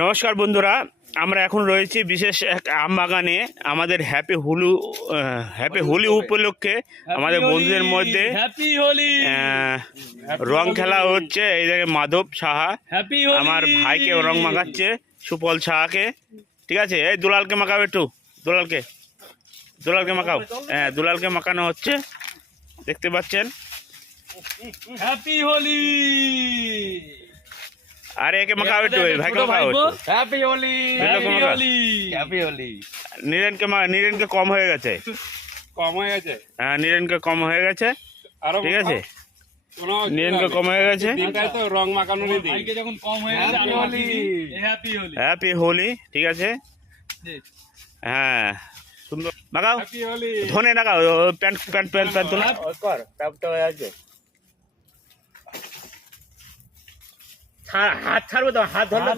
নমস্কার বন্ধুরা, আমরা এখন রয়েছি বিশেষ এক আম বাগানে। আমাদের হ্যাপি হোলি উপলক্ষে আমাদের বন্ধুদের মধ্যে রং খেলা হচ্ছে। এই জায়গায় মাধব সাহা আমার ভাইকে রং মাখাচ্ছে, সুপল সাহাকে। ঠিক আছে, এই দুলালকে মাখাও, একটু দুলালকে মাখাও। হ্যাঁ, দুলালকে মাখানো হচ্ছে, দেখতে পাচ্ছেন। হ্যাপি হোলি। আরে একে মাখাও, একটু ভাইকে মাখাও একটু। Happy Holi, happy Holi, happy Holi. নীরেনকে কম হয়ে গেছে। কম হয়ে গেছে? হ্যাঁ, নীরেনকে কম হয়ে গেছে। আরো ঠিক আছে, নীরেনকে কম হয়ে গেছে। দিনটাই তো রং মাখানো নেই, ভাইকে যখন কম হয়ে গেছে happy Holi, happy Holi, happy Holi. ঠিক আছে, হ্যাঁ, সুন্দর মাখাও। হ্যাপি হোলি। ধনে লাগাও, প্যান্ট তো না কর, তাপটা হয়ে আছে। হাত ছাড়বে তো, হাত ধরলে